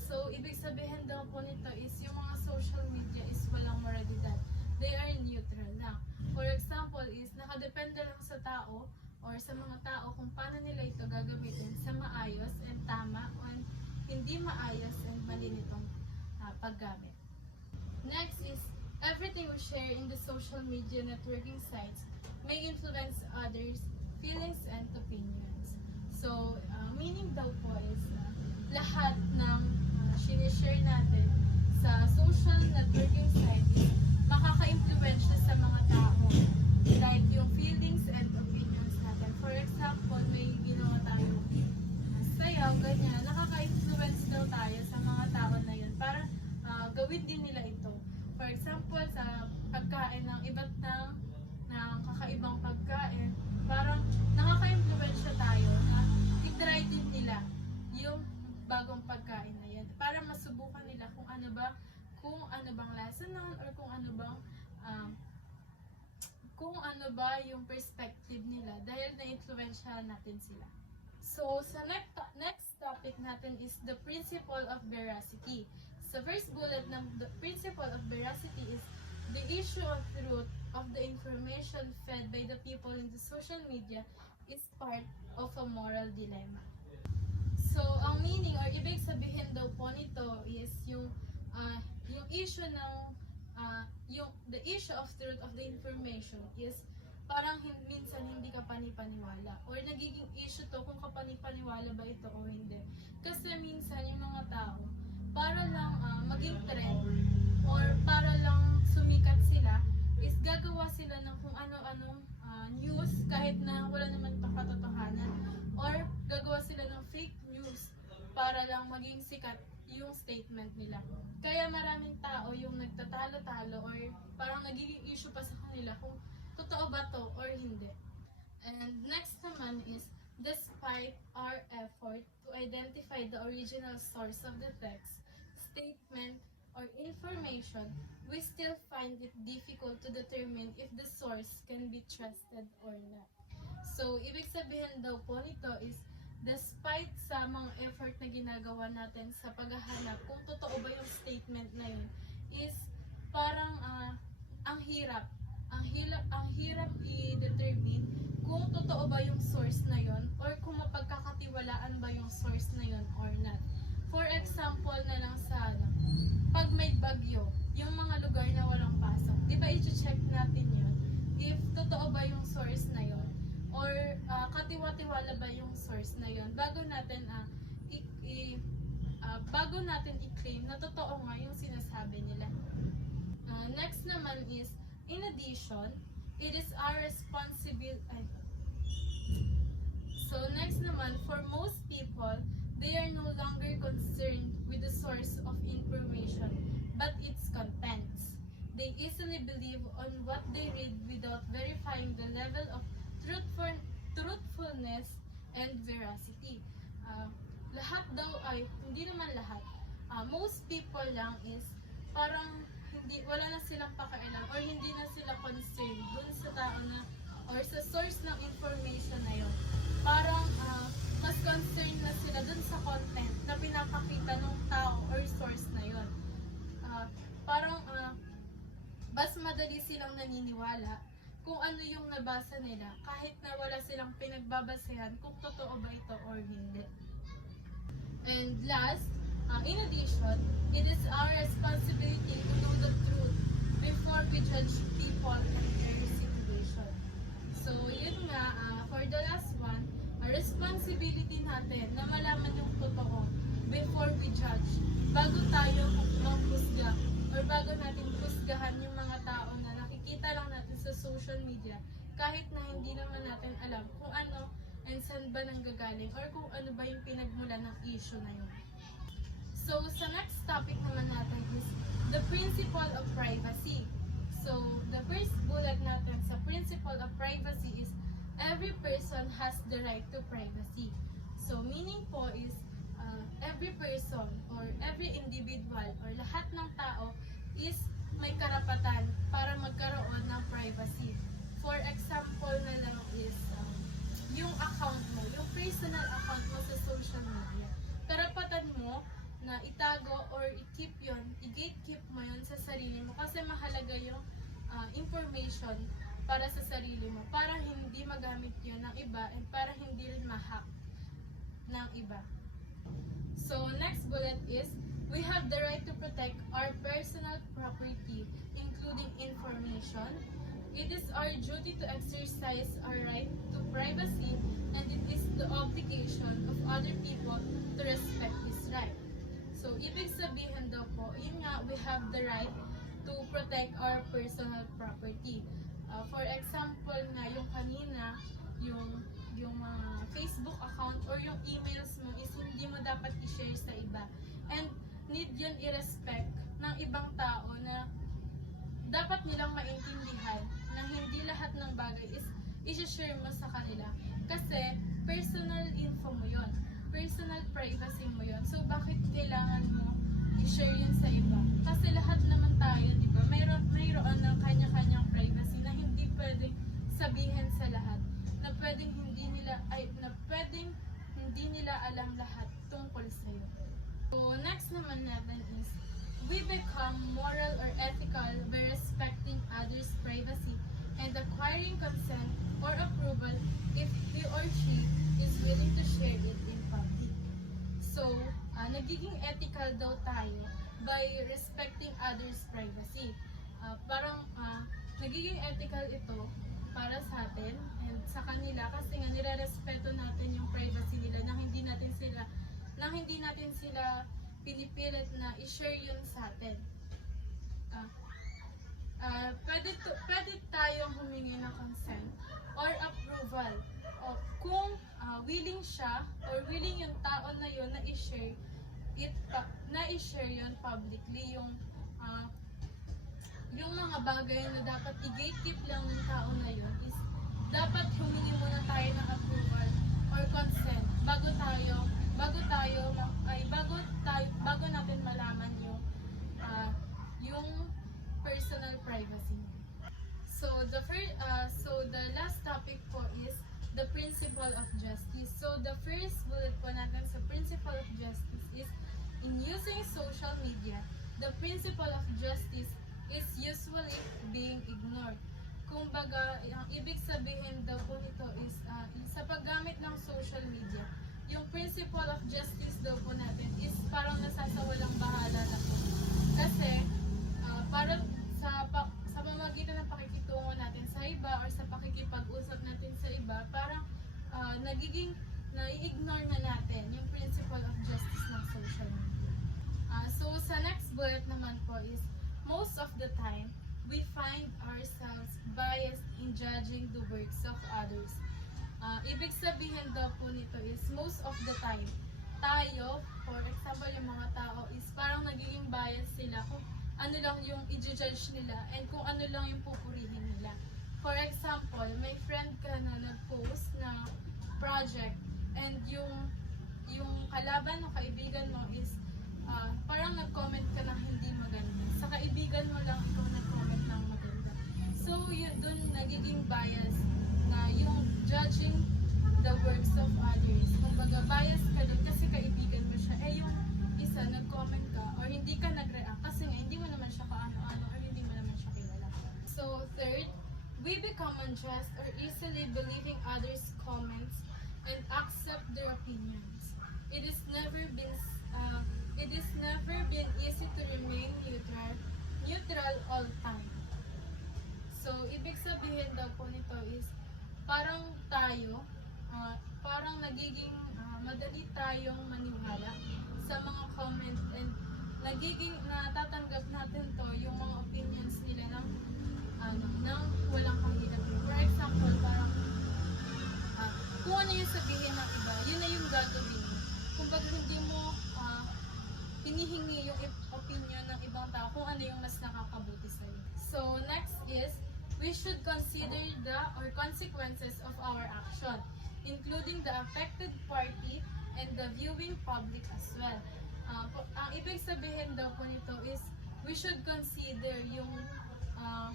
So ibig sabihin daw po nito is yung mga social media is walang moralidad. They are neutral na. For example is nakadepende lang sa tao or sa mga tao kung paano nila ito gagamitin sa maayos and tama and hindi maayos and mali nitong paggamit. Next is everything we share in the social media networking sites may influence others' feelings and opinions. So, meaning daw po is lahat ng sinishare natin sa social networking site is makaka-influensya sa mga tao. Like yung feelings and opinions natin. For example, may ginawa tayo sayaw, ganyan, nakaka-influence daw tayo sa mga tao na yun para gawin din nila ito. For example, sa pagkain ng iba't ng kakaibang pagkain, parang nakaka-influensya tayo na i-try din nila yung bagong pagkain na yan para masubukan nila kung ano bang lasa nun or kung ano ba yung perspective nila dahil na-influensyahan natin sila. So, sa next topic natin is the principle of veracity. Sa first bullet ng the principle of veracity is the issue of truth of the information fed by the people in the social media is part of a moral dilemma. So, ang meaning or ibig sabihin daw po nito is yung issue ng the issue of truth of the information is parang minsan hindi ka panipaniwala or nagiging issue to kung kapanipaniwala ba ito o hindi. Kasi minsan yung mga tao para lang maging trend or para lang sumikat sila is gagawa sila ng kung ano-anong news kahit na wala naman itong katotohanan or gagawa sila ng fake news para lang maging sikat yung statement nila. Kaya maraming tao yung nagtatalo-talo or parang nagiging issue pa sa kanila kung totoo ba to or hindi. And next naman is, despite our effort to identify the original source of the text, statement, or information, we still find it difficult to determine if the source can be trusted or not. So, ibig sabihin daw po nito is, despite sa mga effort na ginagawa natin sa paghahanap kung totoo ba yung statement na yun, is parang ang hirap i-determine kung totoo ba yung source na yun or kung mapagkakatiwalaan ba yung source na yun or not. For example na lang sa pag may bagyo, yung mga lugar na walang pasok, di ba i-check natin yun if totoo ba yung source na yun or katiwa-tiwala ba yung source na yun bago natin i-claim na totoo nga yung sinasabi nila. Next naman is, in addition, it is our responsibility. So next naman, for most people, they are no longer concerned with the source of information, but its contents. They easily believe on what they read without verifying the level of truthfulness and veracity. Lahat daw ay, hindi naman lahat. Most people lang is parang wala na silang pakialam or hindi na sila concerned dun sa tao na or sa source ng information na yun. Parang mas concerned na sila dun sa content na pinapakita ng tao or source na yun. Mas madali silang naniniwala kung ano yung nabasa nila kahit na wala silang pinagbabasehan kung totoo ba ito or hindi. And last, in addition, it is our responsibility to know the truth before we judge people and their situation. So, yun nga, for the last one, a responsibility natin na malaman yung totoo before we judge, bago tayo maghusga or bago natin husgahan yung mga tao na nakikita lang natin sa social media kahit na hindi naman natin alam kung ano and saan ba nanggagaling or kung ano ba yung pinagmula ng issue na yun. So, sa next topic naman natin is the principle of privacy. So, the first bullet natin sa principle of privacy is every person has the right to privacy. So, meaning po is every person or every individual or lahat ng tao is may karapatan para magkaroon ng privacy. For example na lang is yung account mo, yung personal account mo sa social media. Karapatan mo na itago or i-keep yun, i-gatekeep mo yun sa sarili mo kasi mahalaga yung information para sa sarili mo, para hindi magamit yun ng iba and para hindi rin ma-hack ng iba. So, next bullet is, we have the right to protect our personal property, including information. It is our duty to exercise our right to privacy, and it is the obligation of other people to respect this right. So, ibig sabihin daw po, yun nga, we have the right to protect our personal property. For example na yung kanina, yung mga Facebook account or yung emails mo is hindi mo dapat i-share sa iba. And need yun i-respect ng ibang tao na dapat nilang maintindihan na hindi lahat ng bagay is i-share mo sa kanila. Kasi personal info mo yun. Personal privacy mo yun. So bakit kailangan mo i-share yun sa iba? Kasi lahat naman tayo, di ba? Mayroon ng kanya-kanyang privacy na hindi pwedeng sabihin sa lahat. Na pwedeng hindi nila alam lahat tungkol sa iyo. So next naman natin is we become moral or ethical by respecting others' privacy and acquiring consent or approval if he or she is willing to share it in public. So, nagiging ethical daw tayo by respecting others' privacy. Nagiging ethical ito para sa atin and sa kanila kasi nga nire-respeto natin yung privacy nila na hindi natin sila pinipilit na i-share yun sa atin. Pwede tayong humingi ng consent or approval kung willing siya or willing yung tao na yun na i-share yun publicly, yung mga bagay na dapat i-gatekeep lang ng tao na yun is dapat humingi muna tayo ng approval or consent bago natin malaman yung personal privacy. So the last topic po is the principle of justice. So the first bullet po natin sa principle of justice is in using social media, the principle of justice is usually being ignored. Kumbaga, ang ibig sabihin daw po nito is sa paggamit ng social media, yung principle of justice daw po natin is parang nasasawalang bahala na po. Kasi parang sa pamamagitan ng pakikitungo natin sa iba or sa pakikipag-usap natin sa iba, parang nai-ignore na natin yung principle of justice ng social media. So sa next bullet naman po is most of the time, we find ourselves biased in judging the works of others. Ibig sabihin daw po nito is most of the time, tayo, for example, yung mga tao is parang nagiging biased sila kung ano lang yung i-judge nila and kung ano lang yung pupurihin nila. For example, may friend ka na nag-post na project and yung kalaban o kaibigan mo is parang nag-comment ka na hindi maganda. Sa kaibigan mo lang ikaw nag-comment ng maganda. So, yun dun nagiging bias na yung judging the works of others. Kumbaga, bias ka dun kasi kaibigan mo siya. Yung isa, nag-comment ka or hindi ka nag-react kasi nga hindi mo naman siya kaano-ano or hindi mo naman siya kilala. So, third, we become unjust or easily believing others' comments and accept their opinions. It has never been easy to remain neutral all time. So, ibig sabihin daw po nito is parang nagiging madali tayong maniwala sa mga comments and nagiging natatanggap natin to yung mga opinions nila ng walang kahirapan. For example, parang kung ano yung sabihin ng iba, yun na yung gagawin mo. Kumbaga hindi mo hinihingi yung opinion ng ibang tao kung ano yung mas nakakabuti sa'yo. So next is, we should consider the or consequences of our action, including the affected party and the viewing public as well. Ang ibig sabihin daw po nito is, we should consider yung uh,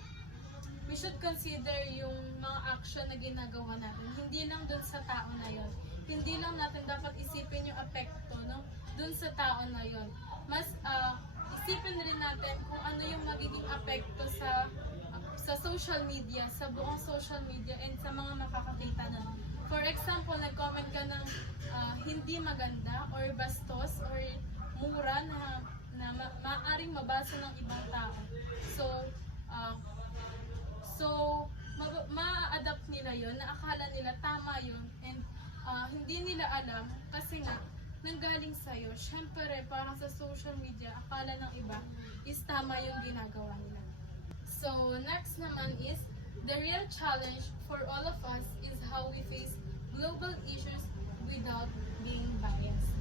mga action na ginagawa natin. Hindi lang dun sa tao na yon. Hindi lang natin dapat isipin yung apekto, no, dun sa tao na yon. Mas isipin rin natin kung ano yung magiging apekto sa social media, sa buong social media and sa mga makakakita nun. For example, nag-comment ka ng hindi maganda or bastos or mura na maaaring mabasa ng ibang tao. So ma-adapt nila yon, na akala nila tama yon, and hindi nila alam kasi nga nanggaling sa'yo. Syempre, parang sa social media, akala ng iba is tama yung ginagawa nila. So, next naman is, the real challenge for all of us is how we face global issues without being biased.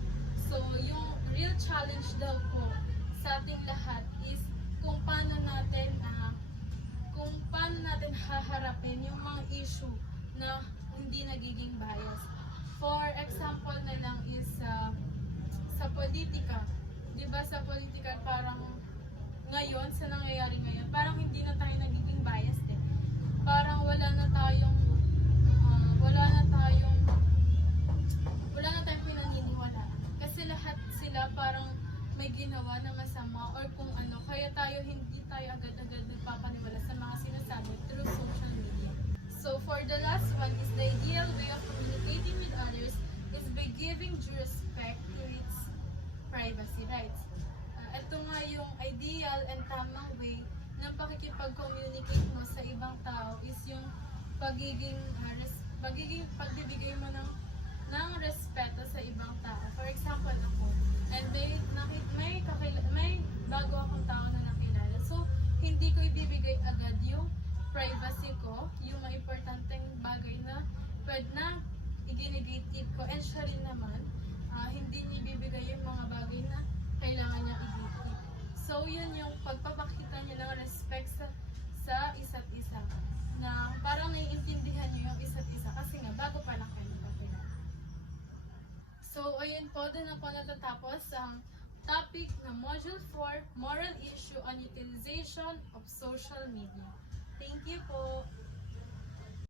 So, yung real challenge daw po sa ating lahat is kung paano natin haharapin yung mga issue na hindi nagiging bias. For example na lang is sa politika. 'Di ba sa politika parang ngayon, sa nangyayari ngayon, parang hindi na tayo nagiging biased eh. Parang wala na tayong pinaniniwalaan. Kasi lahat sila parang may ginawa na masama or kung ano, kaya hindi tayo agad-agad nagpapaniwala sa mga sinasabi through social media. So for the last one is, the ideal way of communicating with others is by giving due respect to its privacy rights. Ito nga yung ideal and tamang way ng pakikipag-communicate mo sa ibang tao is yung pagbibigay mo ng respeto sa ibang tao. For example, ako, and may bago akong tao na nakilala. So, hindi ko ibibigay agad yung privacy ko, yung mga importanteng bagay na pwede na i-gatekeep ko. And siya rin naman, hindi niya ibibigay yung mga bagay na kailangan niya i-gatekeep. So, yun yung pagpapakita niyo ng respect sa isa't isa. Na parang naiintindihan niyo yung isa't isa kasi nga bago pa lang kayo magkakilala. So, ayun po, doon na po natatapos ang topic na Module 4, Moral Issue on Utilization of Social Media. Thank you po!